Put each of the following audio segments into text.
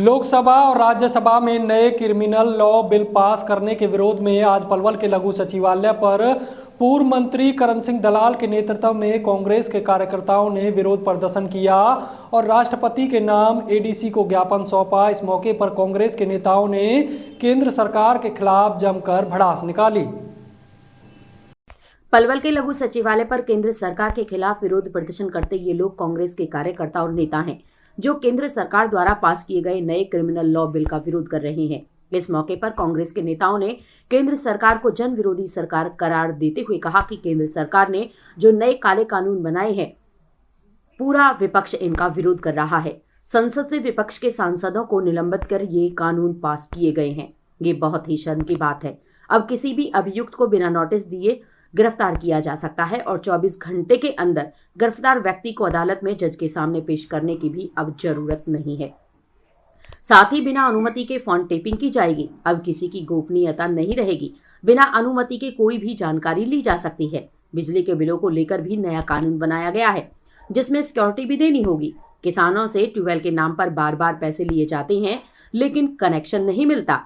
लोकसभा और राज्यसभा में नए क्रिमिनल लॉ बिल पास करने के विरोध में आज पलवल के लघु सचिवालय पर पूर्व मंत्री करण सिंह दलाल के नेतृत्व में कांग्रेस के कार्यकर्ताओं ने विरोध प्रदर्शन किया और राष्ट्रपति के नाम एडीसी को ज्ञापन सौंपा। इस मौके पर कांग्रेस के नेताओं ने केंद्र सरकार के खिलाफ जमकर भड़ास निकाली। पलवल के लघु सचिवालय पर केंद्र सरकार के खिलाफ विरोध प्रदर्शन करते ये लोग कांग्रेस के कार्यकर्ता और नेता हैं जो केंद्र सरकार द्वारा पास किए गए नए क्रिमिनल लॉ बिल का विरोध कर रहे हैं। इस मौके पर कांग्रेस के नेताओं ने केंद्र सरकार को जन विरोधी सरकार करार देते हुए कहा कि केंद्र सरकार ने जो नए काले कानून बनाए हैं, पूरा विपक्ष इनका विरोध कर रहा है। संसद से विपक्ष के सांसदों को निलंबित कर ये कानून पास किए गए हैं। ये बहुत ही शर्म की बात है। अब किसी भी अभियुक्त को बिना नोटिस दिए गिरफ्तार किया जा सकता है और 24 घंटे के अंदर गिरफ्तार व्यक्ति को अदालत में जज के सामने पेश करने की भी अब जरूरत नहीं है। साथ ही बिना अनुमति के फोन टेपिंग की जाएगी। अब किसी की गोपनीयता नहीं रहेगी। बिना अनुमति के कोई भी जानकारी ली जा सकती है। बिजली के बिलों को लेकर भी नया कानून बनाया गया है जिसमें सिक्योरिटी भी देनी होगी। किसानों से ट्यूबवेल के नाम पर बार बार पैसे लिए जाते हैं लेकिन कनेक्शन नहीं मिलता।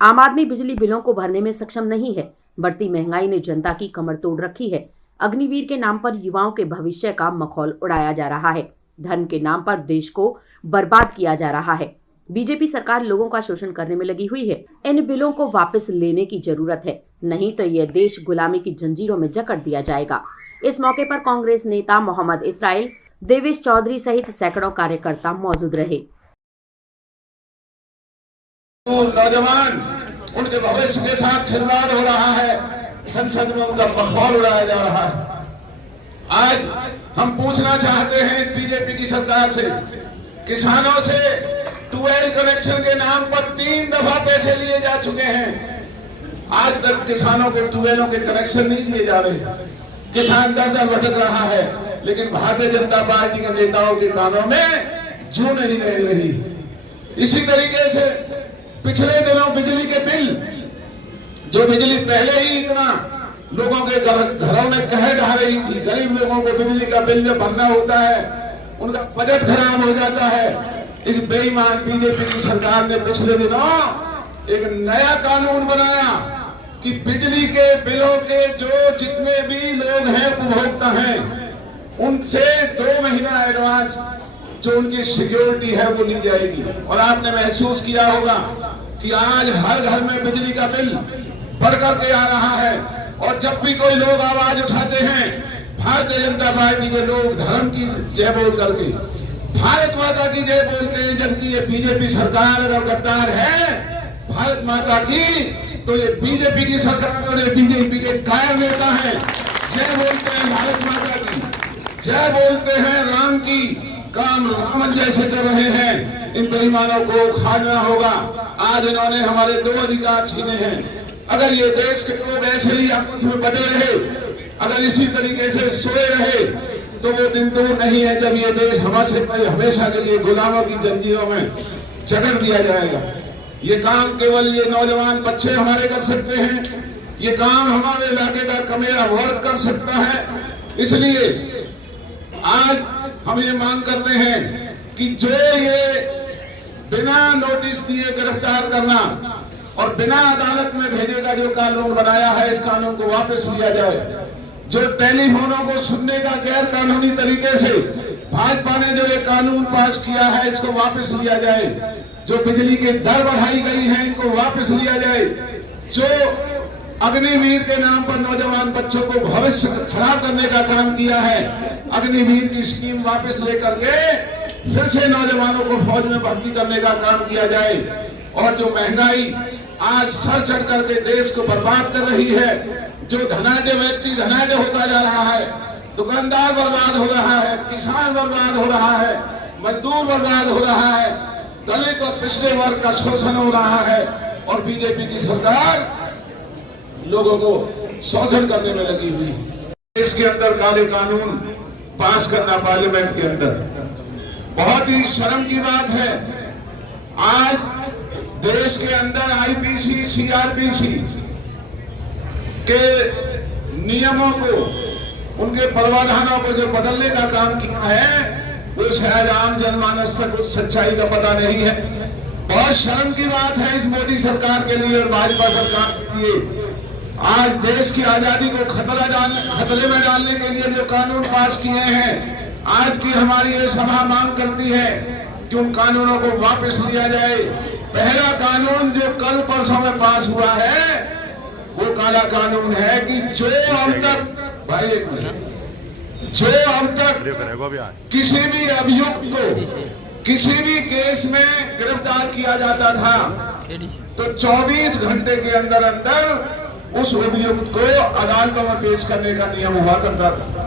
आम आदमी बिजली बिलों को भरने में सक्षम नहीं है। बढ़ती महंगाई ने जनता की कमर तोड़ रखी है। अग्निवीर के नाम पर युवाओं के भविष्य का मखौल उड़ाया जा रहा है। धन के नाम पर देश को बर्बाद किया जा रहा है। बीजेपी सरकार लोगों का शोषण करने में लगी हुई है। इन बिलों को वापस लेने की जरूरत है, नहीं तो यह देश गुलामी की जंजीरों में जकड़ दिया जाएगा। इस मौके पर कांग्रेस नेता मोहम्मद इसराइल, देवेश चौधरी सहित सैकड़ों कार्यकर्ता मौजूद रहे। नौजवान उनके भविष्य के साथ खिलवाड़ हो रहा है। संसद में उनका मखौल उड़ाया जा रहा है। आज हम पूछना चाहते हैं इस बीजेपी की सरकार से, किसानों से ट्यूबवेल कनेक्शन के नाम पर 3 दफा पैसे लिए जा चुके हैं। आज तक किसानों के ट्यूबवेलों के कनेक्शन नहीं दिए जा रहे। किसान दर भटक रहा है, लेकिन भारतीय जनता पार्टी के नेताओं के कानों में जू नहीं रह रही। इसी तरीके से पिछले दिनों बिजली के बिल, जो बिजली पहले ही इतना लोगों के घरों में कहर ढा रही थी, गरीब लोगों को बिजली का बिल जब भरना होता है उनका बजट खराब हो जाता है। इस बेईमान बीजेपी की सरकार ने पिछले दिनों एक नया कानून बनाया कि बिजली के बिलों के जो जितने भी लोग हैं, उपभोक्ता हैं, उनसे 2 महीना एडवांस जो उनकी सिक्योरिटी है वो ली जाएगी। और आपने महसूस किया होगा कि आज हर घर में बिजली का बिल बढ़ करके आ रहा है। और जब भी कोई लोग आवाज उठाते हैं, भारतीय जनता पार्टी के लोग धर्म की जय बोल करके भारत माता की जय बोलते हैं, जबकि ये बीजेपी सरकार अगर गद्दार है भारत माता की, तो ये बीजेपी की सरकार और ये बीजेपी के कायर नेता हैं। जय बोलते हैं भारत माता की, जय बोलते हैं राम की, काम रावण जैसे कर रहे हैं। इन बेईमानों को उखाड़ना होगा। आज इन्होंने हमारे 2 अधिकार छीने हैं। अगर ये देश के लोग ऐसे ही आपस में बटे रहे, अगर इसी तरीके से सोए रहे, तो वो दिन दूर नहीं है जब ये देश हमेशा के लिए गुलामों की जंजीरों में जकड़ दिया जाएगा। ये काम केवल ये नौजवान बच्चे हमारे कर सकते हैं। ये काम हमारे इलाके का कमेरा वर्ग कर सकता है। इसलिए आज हम ये मांग करते हैं कि जो ये बिना नोटिस दिए गिरफ्तार करना और बिना अदालत में भेजे का जो कानून बनाया है, इस कानून को वापस लिया जाए। जो टेलीफोनों को सुनने का गैर कानूनी तरीके से भाजपा ने जो ये कानून पास किया है, इसको वापस लिया जाए। जो बिजली के दर बढ़ाई गई है, इनको वापस लिया जाए। जो अग्निवीर के नाम पर नौजवान बच्चों को भविष्य खराब करने का काम किया है, अग्निवीर की स्कीम वापस लेकर के फिर से नौजवानों को फौज में भर्ती करने का काम किया जाए। और जो महंगाई आज सर चढ़ करके देश को बर्बाद कर रही है, जो धनाढ्य व्यक्ति धनाढ्य होता जा रहा है, दुकानदार बर्बाद हो रहा है, किसान बर्बाद हो रहा है, मजदूर बर्बाद हो रहा है, दलित और पिछड़े वर्ग का शोषण हो रहा है। और बीजेपी की सरकार लोगों को शोषण करने में लगी हुई है। देश के अंदर काले कानून पास करना पार्लियामेंट के अंदर बहुत ही शर्म की बात है। आज देश के अंदर आईपीसी, सीआरपीसी के नियमों को, उनके प्रावधानों को जो बदलने का काम किया है, वो शायद आम जनमानस तक उस सच्चाई का पता नहीं है। बहुत शर्म की बात है इस मोदी सरकार के लिए और भाजपा सरकार के लिए। आज देश की आजादी को खतरे में डालने के लिए जो कानून पास किए हैं, आज की हमारी ये सभा मांग करती है कि उन कानूनों को वापस लिया जाए। पहला कानून जो कल परसों में पास हुआ है वो काला कानून है कि जो अब तक किसी भी अभियुक्त को किसी भी केस में गिरफ्तार किया जाता था तो 24 घंटे के अंदर अंदर उस अभियुक्त को अदालतों में पेश करने का नियम हुआ करता था।